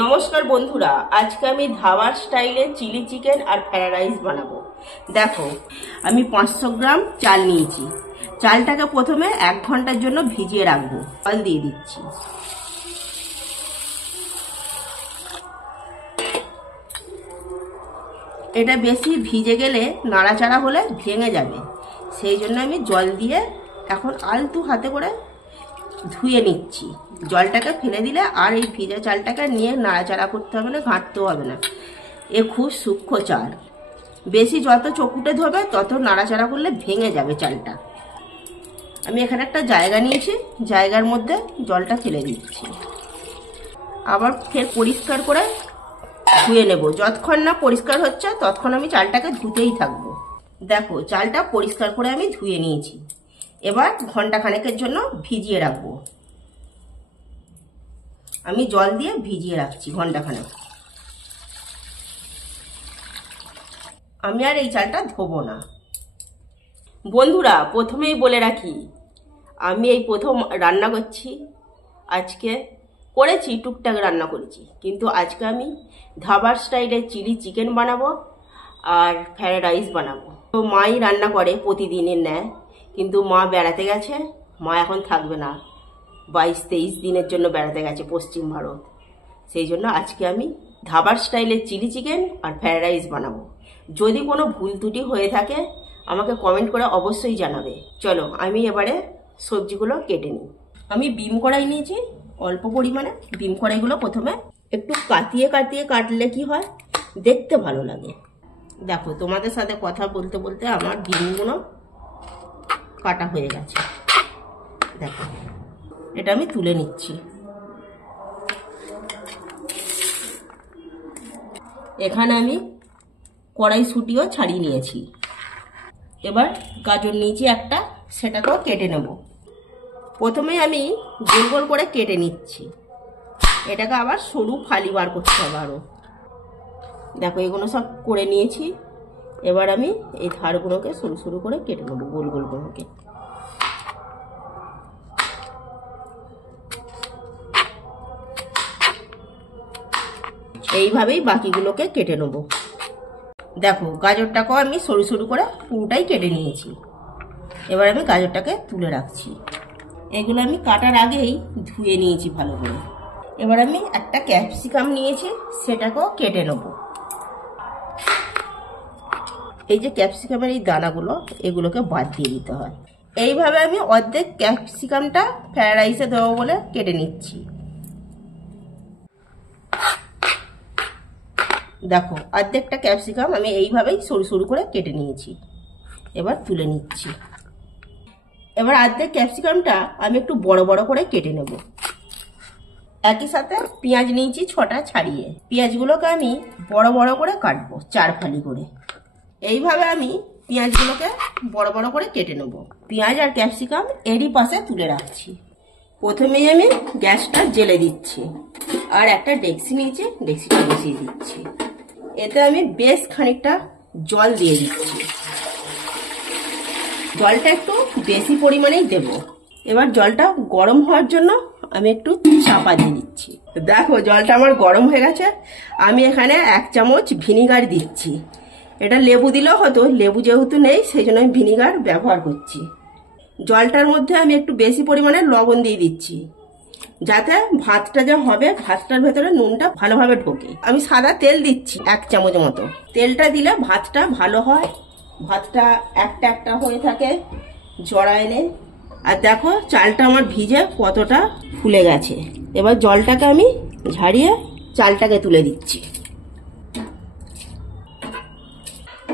নমস্কার বন্ধুরা, আজকে আমি ধাবার স্টাইলে চিলি চিকেন আর ফ্রাইড রাইস বানাবো। দেখো, আমি 500 গ্রাম চাল নিয়েছি। চালটাকে প্রথমে 1 ঘন্টার জন্য ভিজিয়ে রাখবো। জল দিয়ে দিচ্ছি। এটা বেশি ভিজে গেলে নাড়াচাড়া হলে ভেঙে যাবে, সেই জন্য আমি জল দিয়ে এখন আলতু হাতে করে ধুয়ে নিচ্ছি। জলটাকে ফেলে দিলে আর এই ভিজা চালটাকে নিয়ে নাড়াচাড়া করতে হবে না, ঘাঁটতেও হবে না। এ খুব সূক্ষ্ম চাল, বেশি যত চকুটে ধোবে তত নাড়াচাড়া করলে ভেঙে যাবে চালটা। আমি এখানে একটা জায়গা নিয়েছি, জায়গার মধ্যে জলটা ফেলে দিচ্ছি। আবার ফের পরিষ্কার করে ধুয়ে নেব। যতক্ষণ না পরিষ্কার হচ্ছে ততক্ষণ আমি চালটাকে ধুতেই থাকবো। দেখো, চালটা পরিষ্কার করে আমি ধুয়ে নিয়েছি। এবার ঘন্টা খানেকের জন্য ভিজিয়ে রাখবো। আমি জল দিয়ে ভিজিয়ে রাখছি ঘন্টা খানেক। আমি আর এই চালটা ধোবো না। বন্ধুরা, প্রথমেই বলে রাখি, আমি এই প্রথম রান্না করছি। আজকে করেছি, টুকটাক রান্না করেছি, কিন্তু আজকে আমি ধাবার স্টাইলে চিলি চিকেন বানাবো আর ফ্রাইড রাইস বানাবো। তো মাই রান্না করে প্রতিদিনের ন্যায়, কিন্তু মা বেড়াতে গেছে। মা এখন থাকবে না, 22-23 দিনের জন্য বেড়াতে গেছে পশ্চিম ভারত। সেই জন্য আজকে আমি ধাবার স্টাইলে চিলি চিকেন আর ফ্রাইড রাইস বানাবো। যদি কোনো ভুল ত্রুটি হয়ে থাকে আমাকে কমেন্ট করে অবশ্যই জানাবে। চলো, আমি এবারে সবজিগুলো কেটে নিই। আমি বিম কড়াই নিয়েছি অল্প পরিমাণে। বিম কড়াইগুলো প্রথমে একটু কাটিয়ে কাটিয়ে কাটলে কি হয়, দেখতে ভালো লাগে। দেখো, তোমাদের সাথে কথা বলতে বলতে আমার বিমগুলো কাটা হয়ে গেছে। দেখো, এটা আমি তুলে নিচ্ছি। এখানে আমি কড়াইশুঁটিও ছাড়িয়ে নিয়েছি। এবার গাজর নিয়েছি একটা, সেটাকেও কেটে নেব। প্রথমে আমি গোল গোল করে কেটে নিচ্ছি। এটাকে আবার সরু ফালি বার করতে হবে আরও। দেখো, এগুলো সব করে নিয়েছি। এবার আমি এই ধারগুলোকে সরু সরু করে কেটে নেব, গোল গোল গুলোকে। এইভাবেই বাকিগুলোকে কেটে নেব। দেখো, গাজরটাকেও আমি সরু সরু করে পুরোটাই কেটে নিয়েছি। এবার আমি গাজরটাকে তুলে রাখছি। এগুলো আমি কাটার আগেই ধুয়ে নিয়েছি ভালো করে। এবার আমি একটা ক্যাপসিকাম নিয়েছি, সেটাকেও কেটে নেব। এই যে ক্যাপসিকামের এই দানাগুলো, এগুলোকে বাদ দিয়ে দিতে হয়। এইভাবে আমি অর্ধেক ক্যাপসিকামটা ফ্রাইড রাইসে দেবো বলে কেটে নিচ্ছি। দেখো, অর্ধেকটা ক্যাপসিকাম আমি এইভাবেই সরু সরু করে কেটে নিয়েছি। এবার তুলে নিচ্ছি। এবার অর্ধেক ক্যাপসিকামটা আমি একটু বড় বড় করে কেটে নেব। একই সাথে পেঁয়াজ নিয়েছি 6টা ছাড়িয়ে। পেঁয়াজগুলোকে আমি বড় বড় করে কাটবো, 4 ফালি করে। এইভাবে আমি পেঁয়াজগুলোকে বড় বড় করে কেটে নেব। পেঁয়াজ আর ক্যাপসিকাম এরই পাশে তুলে রাখছি। প্রথমেই আমি গ্যাসটা জ্বেলে দিচ্ছি আর একটা ডেকচি নিয়েছি, ডেকচিটা বসিয়ে দিচ্ছি। এতে আমি বেশ খানিকটা জল দিয়ে দিচ্ছি। জলটা একটু বেশি পরিমাণেই দেব। এবার জলটা গরম হওয়ার জন্য আমি একটু চাপা দিয়ে দিচ্ছি। দেখো, জলটা আমার গরম হয়ে গেছে। আমি এখানে 1 চামচ ভিনিগার দিচ্ছি। এটা লেবু দিলেও হতো, লেবু যেহেতু নেই সেই জন্য আমি ভিনিগার ব্যবহার করছি। জলটার মধ্যে আমি একটু বেশি পরিমাণে লবণ দিয়ে দিচ্ছি, যাতে ভাতটা যা হবে ভাতটার ভেতরে নুনটা ভালোভাবে ঢোকে। আমি সাদা তেল দিচ্ছি 1 চামচ মতো। তেলটা দিলে ভাতটা ভালো হয়, ভাতটা একটা একটা হয়ে থাকে জড়া এনে। আর দেখো, চালটা আমার ভিজে কতটা ফুলে গেছে। এবার জলটাকে আমি ঝাড়িয়ে চালটাকে তুলে দিচ্ছি।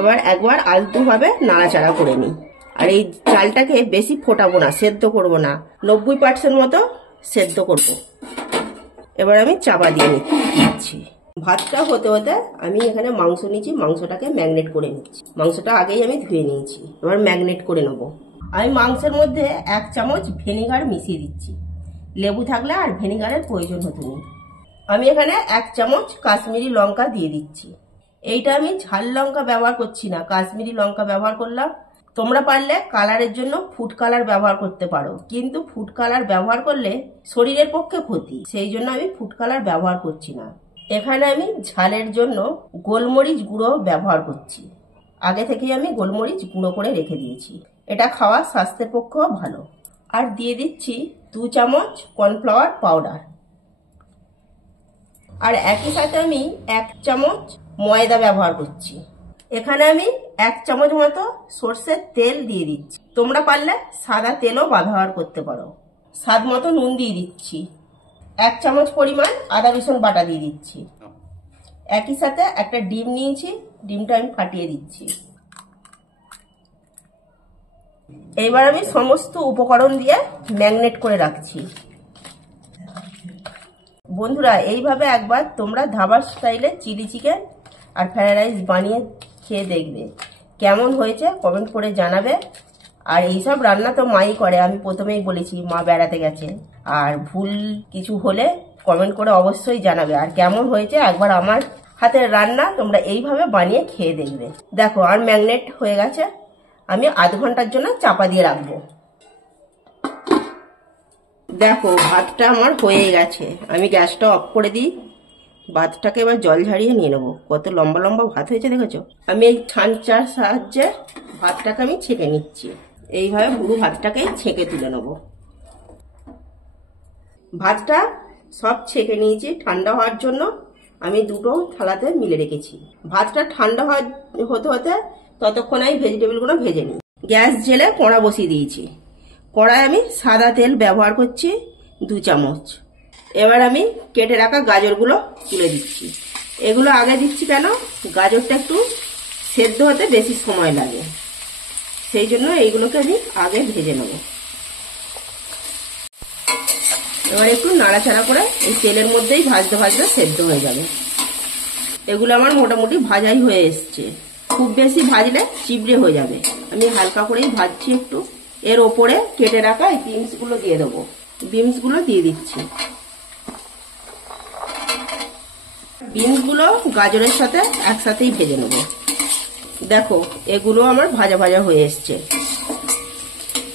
এবার একবার আলতুভাবে নাড়াচাড়া করে নিই। আর এই চালটাকে বেশি ফোটাবো না, সেদ্ধ করবো না, 90% মতো সেদ্ধ করব। এবার আমি চাপা দিয়ে নিচ্ছি। ভাতটা হতে হতে আমি এখানে মাংস নিয়েছি, মাংসটাকে ম্যাগনেট করে নিচ্ছি। মাংসটা আগেই আমি ধুয়ে নিয়েছি, এবার ম্যাগনেট করে নেব। আমি মাংসের মধ্যে 1 চামচ ভিনিগার মিশিয়ে দিচ্ছি। লেবু থাকলে আর ভিনিগারের প্রয়োজন হতো না। আমি এখানে 1 চামচ কাশ্মীরি লঙ্কা দিয়ে দিচ্ছি। এইটা আমি ঝাল লঙ্কা ব্যবহার করছি না, কাশ্মীরি লঙ্কা ব্যবহার করলাম। তোমরা পারলে কালারের জন্য ফুড কালার ব্যবহার করতে পারো, কিন্তু ফুড কালার ব্যবহার করলে শরীরের পক্ষে ক্ষতি, সেই জন্য আমি ফুড কালার ব্যবহার করছি না। এখানে আমি ঝালের জন্য গোলমরিচ গুঁড়ো ব্যবহার করছি। আগে থেকেই আমি গোলমরিচ গুঁড়ো করে রেখে দিয়েছি, এটা খাওয়া স্বাস্থ্যের পক্ষেও ভালো। আর দিয়ে দিচ্ছি 2 চামচ কর্নফ্লাওয়ার পাউডার। আর একই সাথে আমি 1 চামচ ময়দা ব্যবহার করছি। এখানে আমি 1 চামচ মতো সর্ষের তেল দিয়ে দিচ্ছি। তোমরা পারলে সাদা তেলও ব্যবহার করতে পারো। স্বাদ মতো নুন দিয়ে দিচ্ছি। 1 চামচ পরিমাণ আদা রসুন বাটা দিয়ে দিচ্ছি। একই সাথে একটা ডিম নিয়েছি, ডিমটা আমি ফাটিয়ে দিচ্ছি। এবার আমি সমস্ত উপকরণ দিয়ে ম্যারিনেট করে রাখছি। বন্ধুরা, এইভাবে একবার তোমরা ধাবার স্টাইলে চিলি চিকেন আর ফ্রাইড রাইস বানিয়ে খেয়ে দেখবে, কেমন হয়েছে কমেন্ট করে জানাবে। আর এইসব রান্না তো মাই করে, আমি প্রথমেই বলেছি মা বেড়াতে গেছে। আর ভুল কিছু হলে কমেন্ট করে অবশ্যই জানাবে। আর কেমন হয়েছে একবার আমার হাতের রান্না তোমরা এইভাবে বানিয়ে খেয়ে দেখবে। দেখো আর ম্যারিনেট হয়ে গেছে, আমি আধ ঘন্টার জন্য চাপা দিয়ে রাখবো। দেখো ভাতটা আমার হয়ে গেছে, আমি গ্যাসটা অফ করে দিই। ভাতটাকে এবার জল ঝাড়িয়ে নিয়ে নেবো। কত লম্বা লম্বা ভাত হয়েছে দেখেছো। আমি এই ছাঁচার সাহায্যে ভাতটাকে আমি ছেঁকে নিচ্ছি। এইভাবে পুরো ভাতটাকে ছেঁকে তুলে নেবো। ভাতটা সব ছেঁকে নিয়েছি। ঠান্ডা হওয়ার জন্য আমি দুটো থালাতে মিলে রেখেছি। ভাতটা ঠান্ডা হতে হতে ততক্ষণ আমি ভেজিটেবলগুলো ভেজে নিই। গ্যাস জেলে কড়া বসিয়ে দিয়েছি। কড়ায় আমি সাদা তেল ব্যবহার করছি 2 চামচ। এবার আমি কেটে রাখা গাজরগুলো তুলে দিচ্ছি। এগুলো আগে দিচ্ছি কেন, গাজরটা একটু সেদ্ধ হতে বেশি সময় লাগে, সেই জন্য এইগুলোকে আমি আগে ভেজে নেব। এবার একটু নাড়াচাড়া করে এই তেলের মধ্যেই ভাজতে ভাজতে সেদ্ধ হয়ে যাবে। এগুলো আমার মোটামুটি ভাজাই হয়ে এসছে। খুব বেশি ভাজলে চিবড়ে হয়ে যাবে, আমি হালকা করেই ভাজছি একটু। এর ওপরে কেটে রাখা এই বিনসগুলো দিয়ে দেবো। বিনসগুলো দিয়ে দিচ্ছি। বিনসগুলো গাজরের সাথে একসাথেই ভেজে নেব। দেখো এগুলো আমার ভাজা ভাজা হয়ে এসছে।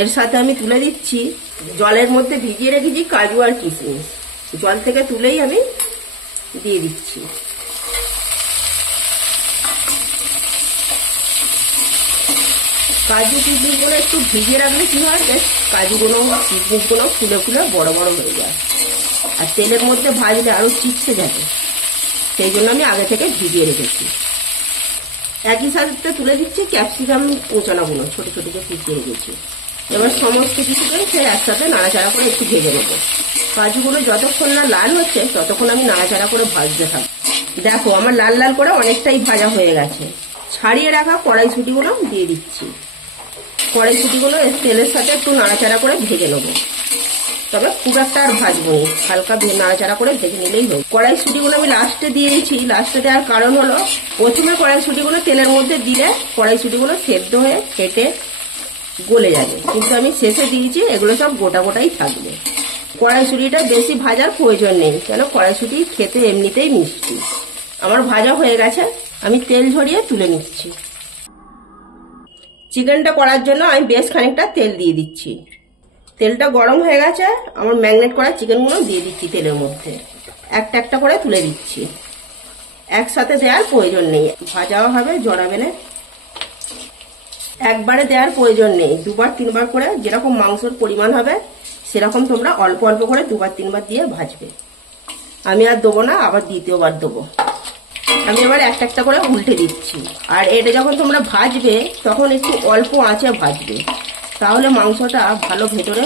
এর সাথে আমি তুলে দিচ্ছি জলের মধ্যে ভিজিয়ে রেখেছি কাজু আর কিশমিশ। জল থেকে তুলেই আমি দিয়ে দিচ্ছি। কাজু কিশমিশগুলো একটু ভিজিয়ে রাখলে কি হয়, বেশ কাজুগুলো কিশমিশগুলো ফুলে ফুলে বড় বড় হয়ে যায়। আর তেলের মধ্যে ভাজলে আরো চিপসে যাবে, সেই জন্য আমি আগে থেকে ভিজিয়ে রেখেছি। একই সাথে তুলে দিচ্ছি ক্যাপসিকাম কুচানোগুলো ছোট ছোট যে কুচিয়ে রেখেছি। এবার সমস্ত কিছুকে সে একসাথে নাড়াচাড়া করে একটু ভেজে নেব। কাজুগুলো যতক্ষণ না লাল হচ্ছে ততক্ষণ আমি নাড়াচাড়া করে ভাজতে থাকবো। দেখো আমার লাল লাল করে অনেকটাই ভাজা হয়ে গেছে। ছাড়িয়ে রাখা কড়াইশুঁটিগুলো দিয়ে দিচ্ছি। কড়াইশুঁটিগুলো তেলের সাথে একটু নাড়াচাড়া করে ভেজে নেব, তবে খুব একটা আর ভাজবো না, হালকা নাড়াচাড়া করে ভেজে নিলেই হবে। কড়াইশুঁটিগুলো আমি লাস্টে দিয়েছি। লাস্টে দেওয়ার কারণ হলো প্রথমে কড়াইশুঁটিগুলো তেলের মধ্যে দিলে কড়াইশুঁটিগুলো সেদ্ধ হয়ে ফেটে গলে যাবে, কিন্তু আমি শেষে দিয়েছি, এগুলো সব গোটা গোটাই থাকবে। কড়াইশুঁটিটা বেশি ভাজার প্রয়োজন নেই, কেন কড়াইশুঁটি খেতে এমনিতেই মিষ্টি। আমার ভাজা হয়ে গেছে, আমি তেল ঝরিয়ে তুলে নিচ্ছি। চিকেনটা করার জন্য আমি বেশ খানিকটা তেল দিয়ে দিচ্ছি। তেলটা গরম হয়ে গেছে, আমার ম্যারিনেট করা চিকেনগুলো দিয়ে দিচ্ছি তেলের মধ্যে। একটা একটা করে তুলে দিচ্ছি। একসাথে দেওয়ার প্রয়োজন নেই, ভাজাও হবে, জড়াবে না। একবারে দেওয়ার প্রয়োজন নেই, 2বার 3বার করে যেরকম মাংসের পরিমাণ হবে সেরকম তোমরা অল্প অল্প করে 2বার 3বার দিয়ে ভাজবে। আমি আর দেবো না, আবার দ্বিতীয়বার দেবো। আমি এবার একটা একটা করে উল্টে দিচ্ছি। আর এটা যখন তোমরা ভাজবে তখন একটু অল্প আঁচে ভাজবে, তাহলে মাংসটা ভালো ভেতরে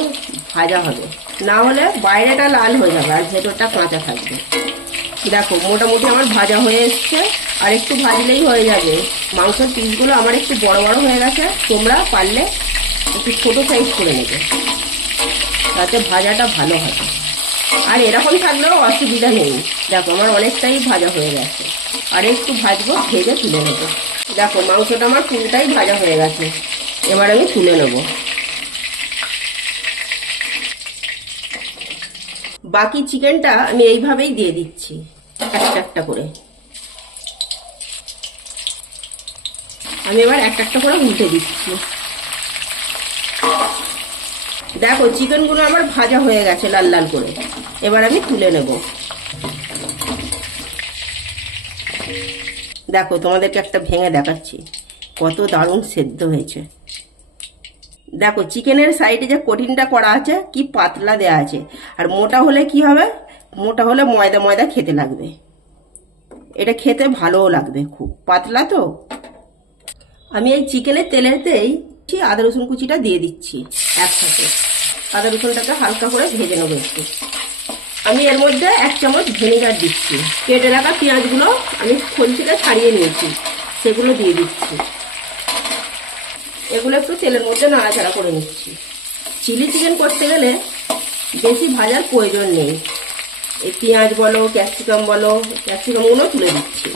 ভাজা হবে, না হলে বাইরেটা লাল হয়ে যাবে আর ভেতরটা কাঁচা থাকবে। দেখো মোটামুটি আমার ভাজা হয়ে এসছে, আর একটু ভাজলেই হয়ে যাবে। মাংসের পিসগুলো আমার একটু বড় বড় হয়ে গেছে, তোমরা পারলে একটু ছোট সাইজ করে নেবে, তাতে ভাজাটা ভালো হবে। আর এরকম থাকলেও অসুবিধা নেই। দেখো আমার অনেকটাই ভাজা হয়ে গেছে, আর একটু ভাজবো, ভেজে তুলে নেব। দেখো মাংসটা আমার পুরোটাই ভাজা হয়ে গেছে, এবার আমি তুলে নেব। বাকি চিকেনটা আমি এইভাবেই দিয়ে দিচ্ছি একটা একটা করে। আমি এবার একটা একটা করে উল্টে দিচ্ছি। দেখো চিকেনগুলো আমার ভাজা হয়ে গেছে লাল লাল করে। এবার আমি তুলে নেব। দেখো তোমাদেরকে একটা ভেঙে দেখাচ্ছি কত দারুণ সেদ্ধ হয়েছে। দেখো চিকেনের সাইডে যে কোটিংটা করা আছে কি পাতলা দেয়া আছে। আর মোটা হলে কি হবে, মোটা হলে ময়দা ময়দা খেতে লাগবে। এটা খেতে ভালোও লাগবে, খুব পাতলা তো। আমি এই চিকেনের তেলেতেই আদা রসুন কুচিটা দিয়ে দিচ্ছি একসাথে। আদা রসুনটাকে হালকা করে ভেজে নেবো একটু। আমি এর মধ্যে 1 চামচ ভিনেগার দিচ্ছি। কেটে রাখা পেঁয়াজগুলো আমি খোল থেকে ছাড়িয়ে নিয়েছি, সেগুলো দিয়ে দিচ্ছি। এগুলো একটু তেলের মধ্যে নাড়াচাড়া করে নিচ্ছি। চিলি চিকেন করতে গেলে বেশি ভাজার প্রয়োজন নেই। এই পেঁয়াজ বলো ক্যাপসিকাম বলো, ক্যাপসিকামগুলো তুলে দিচ্ছি।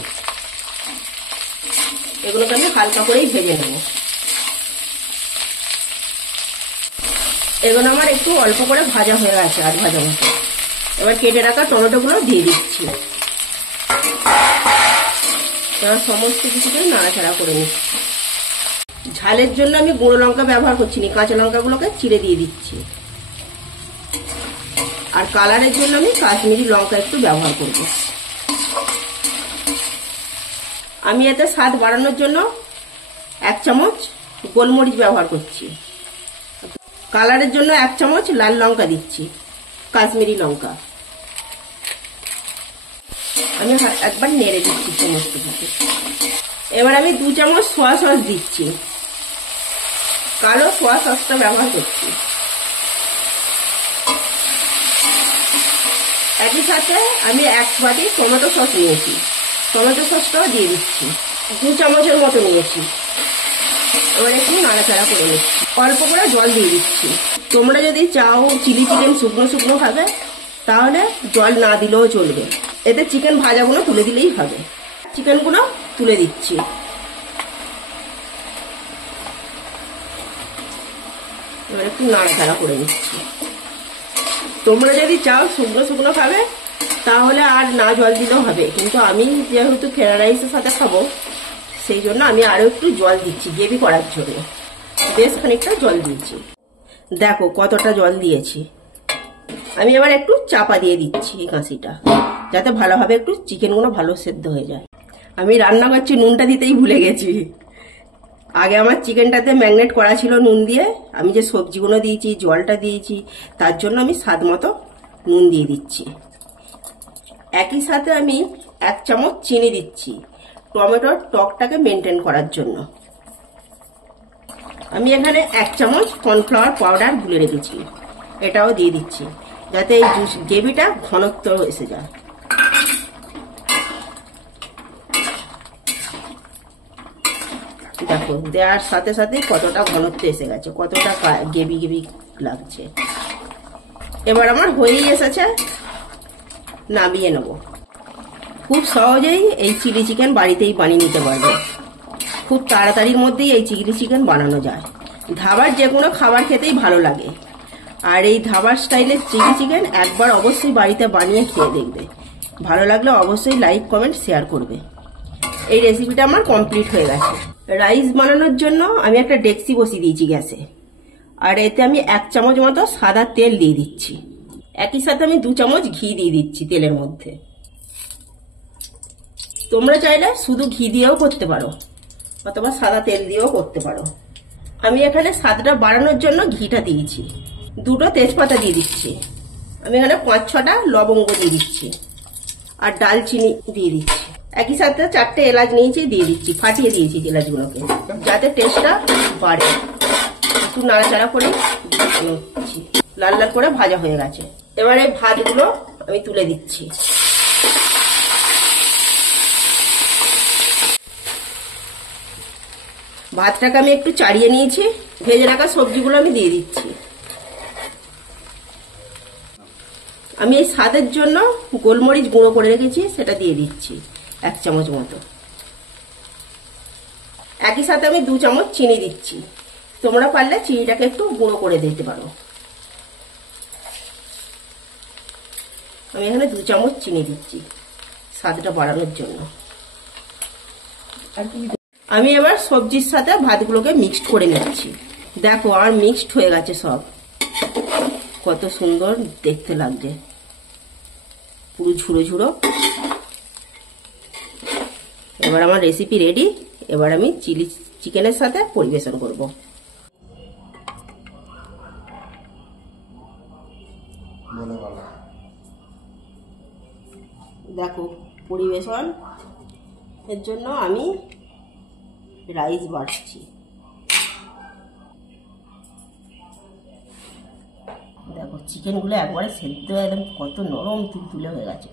এগুলোকে আমি হালকা করেই ভেজে নেব। এগুলো আমার একটু অল্প করে ভাজা হয়ে গেছে, আর ভাজা মতো। এবার কেটে রাখা টমেটোগুলো দিয়ে দিচ্ছি। এবার সমস্ত কিছুকে নাড়াচাড়া করে নিচ্ছি। ঝালের জন্য আমি গুঁড়ো লঙ্কা ব্যবহার করছি না, কাঁচা লঙ্কাগুলোকে চিড়ে দিয়ে দিচ্ছি। আর কালারের জন্য আমি কাশ্মীরি লঙ্কা একটু ব্যবহার করব। আমি এতে স্বাদ বাড়ানোর জন্য 1 চামচ গোলমরিচ ব্যবহার করছি। কালারের জন্য 1 চামচ লাল লঙ্কা দিচ্ছি, কাশ্মীরি লঙ্কা। আমি একবার নেড়ে দিচ্ছি সমস্ত কিছু। এবার আমি 2 চামচ সোয়া সস দিচ্ছি, কালো সোয়া সসটা ব্যবহার করছি। একই সাথে আমি 1 বাটি টমেটো সস নিয়েছি, টমেটো সসটাও দিয়ে দিচ্ছি। 2 চামচের মতো নিয়েছি। এবার একটু নাড়াচাড়া করে নিচ্ছি। অল্প করে জল দিয়ে দিচ্ছি। তোমরা যদি চাও চিলি চিকেন শুকনো শুকনো খাবে, তাহলে জল না দিলেও চলবে। এতে চিকেন ভাজাগুলো তুলে দিলেই হবে। চিকেনগুলো তুলে দিচ্ছি। এবার একটু নাড়াচাড়া করে নিচ্ছি। তোমরা যদি চাও শুকনো শুকনো খাবে, তাহলে আর না জল দিলেও হবে। কিন্তু আমি যেহেতু ফ্রাইড রাইসের সাথে খাবো, সেই জন্য আমি আরো একটু জল দিচ্ছি গ্রেভি করার জন্য। বেশ খানিকটা জল দিয়েছি। দেখো কতটা জল দিয়েছি। আমি এবার একটু চাপা দিয়ে দিচ্ছি এই কাঁচিটা, যাতে ভালোভাবে একটু চিকেনগুলো ভালো সেদ্ধ হয়ে যায়। আমি রান্না করছি, নুনটা দিতেই ভুলে গেছি। আগে আমার চিকেনটাতে ম্যারিনেট করা ছিল নুন দিয়ে। আমি যে সবজিগুলো দিয়েছি, জলটা দিয়েছি, তার জন্য আমি স্বাদ মতো নুন দিয়ে দিচ্ছি। একই সাথে আমি 1 চামচ চিনি দিচ্ছি, টমেটোর টকটাকে মেনটেন করার জন্য। আমি এখানে 1 চামচ কর্নফ্লাওয়ার পাউডার গুলে রেখেছি, এটাও দিয়ে দিচ্ছি, যাতে এই গ্রেভিটা ঘনত্ব এসে যায়। দেখো দেওয়ার সাথে সাথে কতটা ঘনত্ব এসে গেছে, কতটা গ্রেভি গ্রেভি লাগছে। এবার আমার হয়েই এসেছে, নামিয়ে নেব। খুব সহজেই এই চিলি চিকেন বাড়িতেই বানিয়ে নিতে পারবে। খুব তাড়াতাড়ির মধ্যেই এই চিলি চিকেন বানানো যায়। ধাবার যে কোনো খাবার খেতেই ভালো লাগে। আর এই ধাবার স্টাইলের চিলি চিকেন একবার অবশ্যই বাড়িতে বানিয়ে খেয়ে দেখবে। ভালো লাগলে অবশ্যই লাইক কমেন্ট শেয়ার করবে। এই রেসিপিটা আমার কমপ্লিট হয়ে গেছে। রাইস বানানোর জন্য আমি একটা ডেকচি বসিয়ে দিয়েছি গ্যাসে। আর এতে আমি 1 চামচ মতো সাদা তেল দিয়ে দিচ্ছি। একই সাথে আমি 2 চামচ ঘি দিয়ে দিচ্ছি তেলের মধ্যে। তোমরা চাইলে শুধু ঘি দিয়েও করতে পারো, অথবা সাদা তেল দিয়েও করতে পারো। আমি এখানে স্বাদটা বাড়ানোর জন্য ঘিটা দিয়েছি। 2টো তেজপাতা দিয়ে দিচ্ছি। আমি এখানে 5-6টা লবঙ্গ দিয়ে দিচ্ছি, আর ডালচিনি দিয়ে দিচ্ছি। একই সাথে 4টে এলাচ নিয়েছি, দিয়ে দিচ্ছি। ফাটিয়ে দিয়েছি এলাচগুলোকে, যাতে টেস্টটা বাড়ে। একটু নাড়াচাড়া করে দিচ্ছি। লাল লাল করে ভাজা হয়ে গেছে। এবারে ভাতগুলো আমি তুলে দিচ্ছি। ভাতটাকে আমি একটু চাড়িয়ে নিয়েছি। ভেজে রাখা সবজিগুলো আমি দিয়ে দিচ্ছি। আমি এই স্বাদের জন্য গোলমরিচ গুঁড়ো করে রেখেছি, সেটা দিয়ে দিচ্ছি 1 চামচ মতো। একই সাথে আমি 2 চামচ চিনি দিচ্ছি। তোমরা পারলে চিনিটাকে একটু গুঁড়ো করে দিতে পারো। আমি এখানে 2 চামচ চিনি দিচ্ছি স্বাদটা বাড়ানোর জন্য। আমি এবার সবজির সাথে ভাতগুলোকে মিক্সড করে নিচ্ছি। দেখো আমার মিক্সড হয়ে গেছে সব। কত সুন্দর দেখতে লাগছে, পুরো ঝুড়ো ঝুড়ো। এবার আমার রেসিপি রেডি। এবার আমি চিলি চিকেনের সাথে পরিবেশন করব। দেখো, পরিবেশন এর জন্য আমি রাইস বাড়ছি। দেখো চিকেনগুলো একবারে সেদ্ধ, একদম কত নরম তুলতুলে হয়ে গেছে।